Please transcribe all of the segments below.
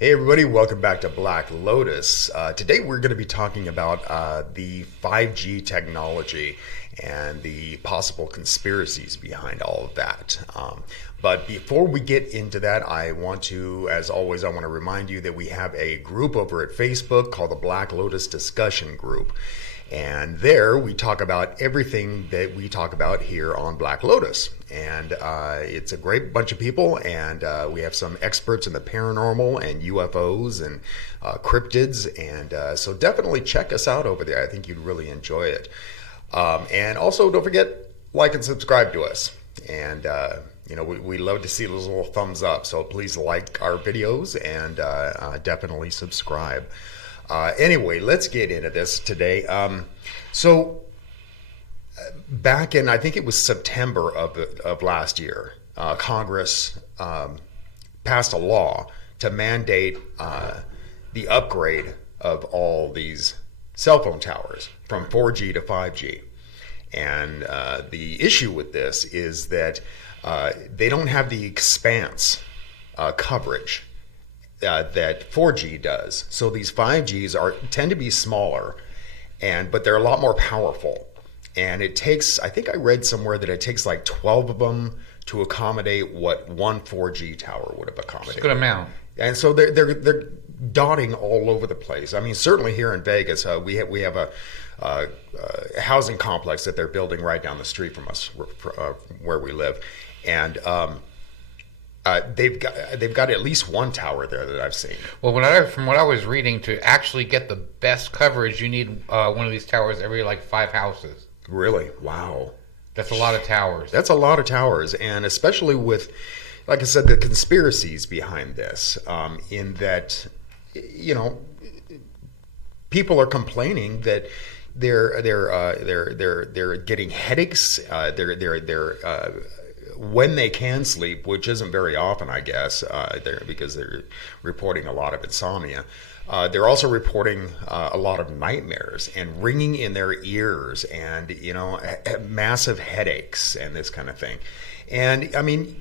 Hey everybody, welcome back to Black Lotus. Today we're going to be talking about the 5G technology and the possible conspiracies behind all of that. But before we get into that, I want to, as always, I want to remind you that we have a group over at Facebook called the Black Lotus Discussion Group. And there we talk about everything that we talk about here on Black Lotus. And it's a great bunch of people, and we have some experts in the paranormal and UFOs and cryptids. And so definitely check us out over there. I think you'd really enjoy it. And also don't forget, like and subscribe to us. And we love to see those little thumbs up. So please like our videos and definitely subscribe. Anyway, let's get into this today. So back in, I think it was September of last year, Congress passed a law to mandate the upgrade of all these cell phone towers from 4G to 5G. And the issue with this is that they don't have the expanse coverage that 4G does. So these 5Gs tend to be smaller, but they're a lot more powerful. And it takes, I think I read somewhere that it takes like 12 of them to accommodate what one 4G tower would have accommodated. It's a good amount. And so they're dotting all over the place. I mean, certainly here in Vegas, we have a housing complex that they're building right down the street from us, where we live, and they've got at least one tower there that I've seen. Well, from what I was reading, to actually get the best coverage, you need one of these towers every like 5 houses. Really? Wow. That's a lot of towers. That's a lot of towers, and especially with, like I said, the conspiracies behind this. In that, people are complaining that they're getting headaches. They're when they can sleep, which isn't very often, I guess, because they're reporting a lot of insomnia. They're also reporting a lot of nightmares and ringing in their ears and, massive headaches and this kind of thing. And, I mean,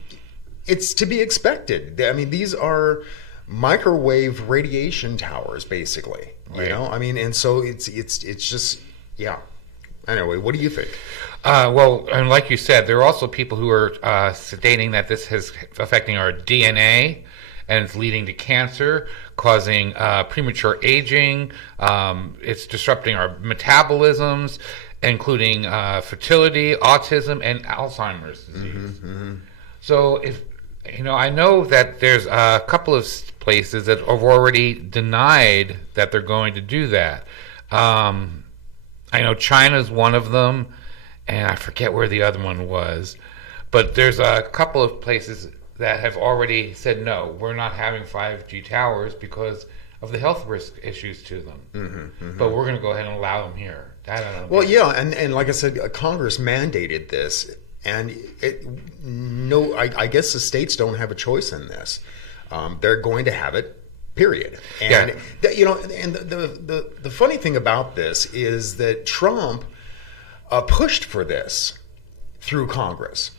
it's to be expected. I mean, these are microwave radiation towers, basically, right. I mean, and so it's just, yeah. Anyway, what do you think? Well, and like you said, there are also people who are stating that this is affecting our DNA and it's leading to cancer, causing premature aging. It's disrupting our metabolisms, including fertility, autism, and Alzheimer's disease. Mm-hmm. So I know that there's a couple of places that have already denied that they're going to do that. I know China's one of them, and I forget where the other one was. But there's a couple of places that have already said, no, we're not having 5G towers because of the health risk issues to them. Mm-hmm, mm-hmm. But we're going to go ahead and allow them here. I don't know. Well, yeah, and like I said, Congress mandated this. And I guess the states don't have a choice in this. They're going to have it, period. And and the funny thing about this is that Trump pushed for this through Congress.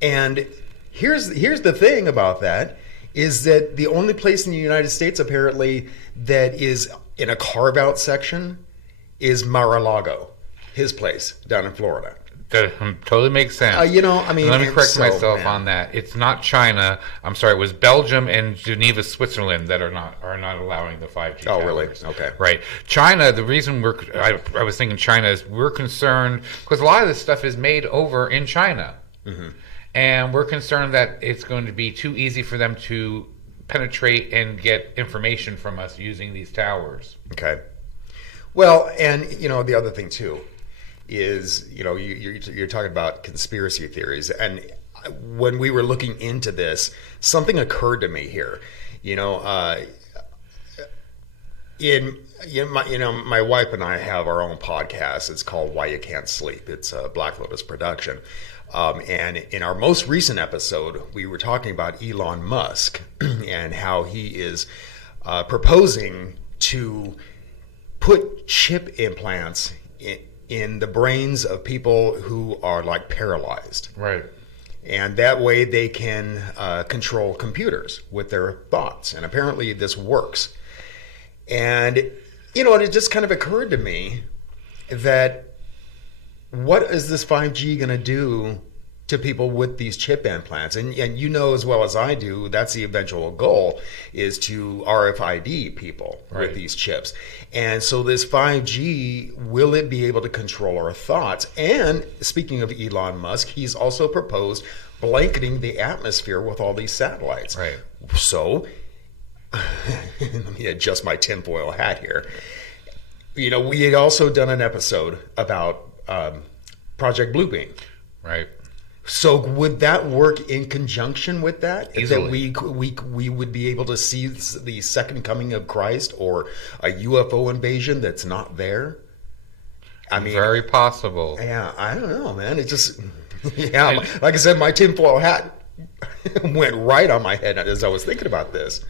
And here's the thing about that is that the only place in the United States apparently that is in a carve-out section is Mar-a-Lago, his place down in Florida. That totally makes sense. I mean, let me correct myself on that. It's not China. I'm sorry. It was Belgium and Geneva, Switzerland that are not allowing the 5G. Oh, towers. really? Okay. Right. China. The reason I was thinking China is we're concerned because a lot of this stuff is made over in China, mm-hmm. and we're concerned that it's going to be too easy for them to penetrate and get information from us using these towers. Okay. Well, and the other thing too is, you're talking about conspiracy theories, and when we were looking into this, something occurred to me here. My wife and I have our own podcast. It's called Why You Can't Sleep. It's a Black Lotus production. And in our most recent episode, we were talking about Elon Musk and how he is proposing to put chip implants in the brains of people who are like paralyzed. Right. And that way they can control computers with their thoughts. And apparently this works. And, it just kind of occurred to me that what is this 5G going to do to people with these chip implants? And as well as I do, that's the eventual goal, is to RFID people with these chips. And so this 5G, will it be able to control our thoughts? And speaking of Elon Musk, he's also proposed blanketing the atmosphere with all these satellites. Right. So let me adjust my tinfoil hat here. We had also done an episode about Project Bluebeam. Right. So would that work in conjunction with that? Easily. That we would be able to see the second coming of Christ, or a UFO invasion that's not there? I mean, very possible. Yeah, I don't know, man. It just, like I said, my tinfoil hat went right on my head as I was thinking about this.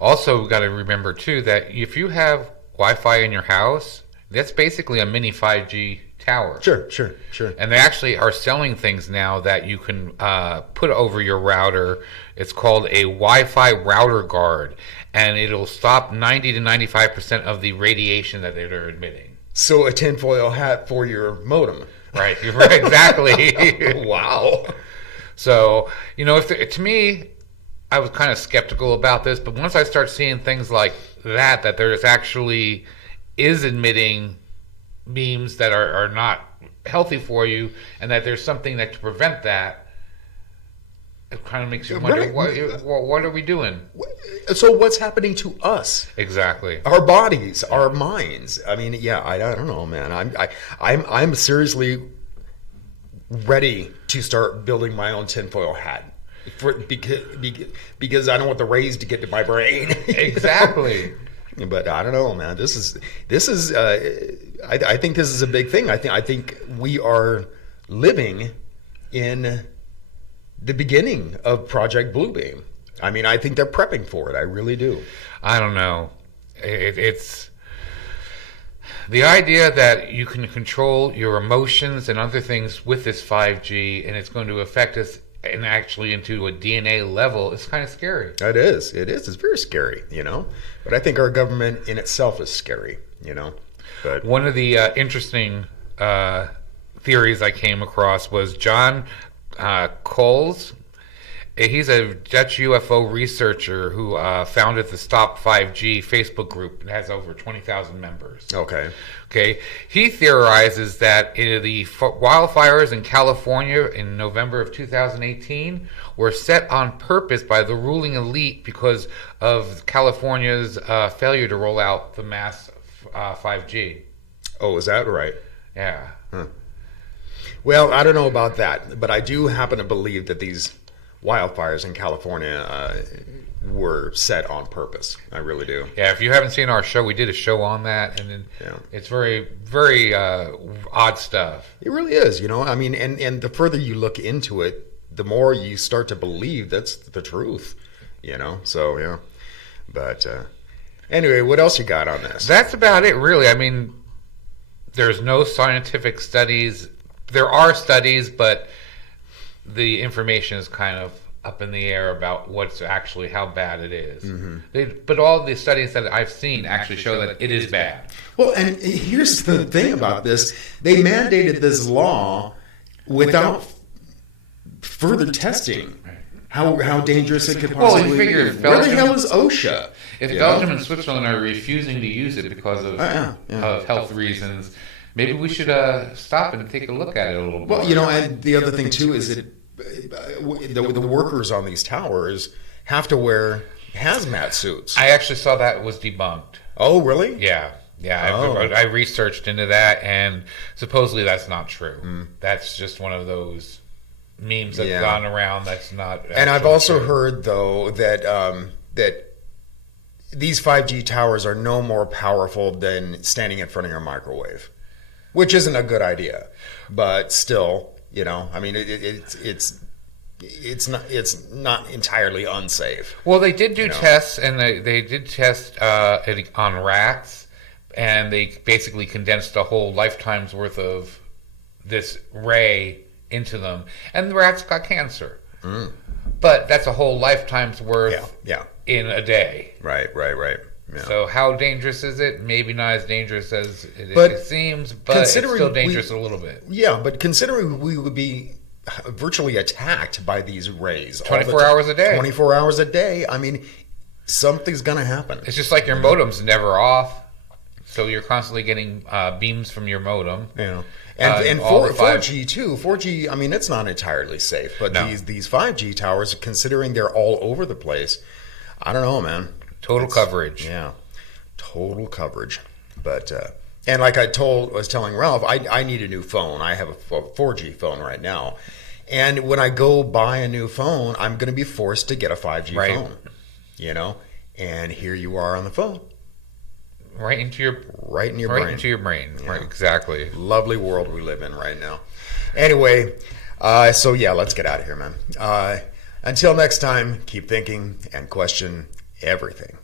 Also, we've got to remember, too, that if you have Wi-Fi in your house, that's basically a mini 5G tower. Sure. And they actually are selling things now that you can put over your router. It's called a Wi-Fi router guard, and it'll stop 90 to 95% of the radiation that they're emitting. So a tinfoil hat for your modem. Right, exactly. Wow. So, to me, I was kind of skeptical about this, but once I start seeing things like that there's actually is emitting beams that are not healthy for you, and that there's something that to prevent that, it kind of makes you wonder, what are we doing? So what's happening to us? Exactly. Our bodies, our minds. I mean, I don't know, man. I'm seriously ready to start building my own tinfoil hat. Because I don't want the rays to get to my brain. Exactly. But I don't know, man. This is. I think this is a big thing. I think we are living in the beginning of Project Bluebeam. I mean, I think they're prepping for it. I really do. I don't know. It's the idea that you can control your emotions and other things with this 5G, and it's going to affect us and actually into a DNA level. It's kind of scary. It is. It's very scary, But I think our government in itself is scary, But one of the interesting theories I came across was John Coles. He's a Dutch UFO researcher who founded the Stop 5G Facebook group and has over 20,000 members. Okay. He theorizes that the wildfires in California in November of 2018 were set on purpose by the ruling elite because of California's failure to roll out the mass 5G. Oh, is that right? Yeah. Huh. Well, I don't know about that, but I do happen to believe that these wildfires in California were set on purpose. I really do. Yeah, if you haven't seen our show, we did a show on that, and it's very, very odd stuff. It really is, I mean, and the further you look into it, the more you start to believe that's the truth, So, yeah. But anyway, what else you got on this? That's about it, really. I mean, there's no scientific studies. There are studies, but the information is kind of up in the air about what's actually how bad it is. Mm-hmm. But all the studies that I've seen actually show that it is bad. Well, and here's the thing about this. They mandated this law without further testing how dangerous it could possibly be. Where the hell is OSHA? If Belgium and Switzerland are refusing to use it because of health reasons, maybe we should stop and take a look at it a little bit. Well, and the other thing, too, is that the workers on these towers have to wear hazmat suits. I actually saw that was debunked. Oh, really? Yeah. I researched into that, and supposedly that's not true. That's just one of those memes that's gone around. That's not. And I've also heard, though, that that these 5G towers are no more powerful than standing in front of your microwave, which isn't a good idea, but still. I mean, it's not entirely unsafe. Well, they did do tests, and they did test it on rats, and they basically condensed a whole lifetime's worth of this ray into them, and the rats got cancer. But that's a whole lifetime's worth in a day. Right. Yeah. So how dangerous is it? Maybe not as dangerous as it seems, but it's still dangerous a little bit. Yeah, but considering we would be virtually attacked by these rays 24 hours a day. 24 hours a day. I mean, something's going to happen. It's just like your modem's never off, so you're constantly getting beams from your modem. Yeah. And 4G too. 4G, I mean, it's not entirely safe, but these 5G towers, considering they're all over the place, I don't know, man. Total coverage. Yeah, total coverage. But and like I was telling Ralph, I need a new phone. I have a 4G phone right now, and when I go buy a new phone, I'm going to be forced to get a 5G phone. You know, and here you are on the phone. Right into your brain. Yeah. Right, exactly. Lovely world we live in right now. Anyway, so yeah, let's get out of here, man. Until next time, keep thinking and question everything.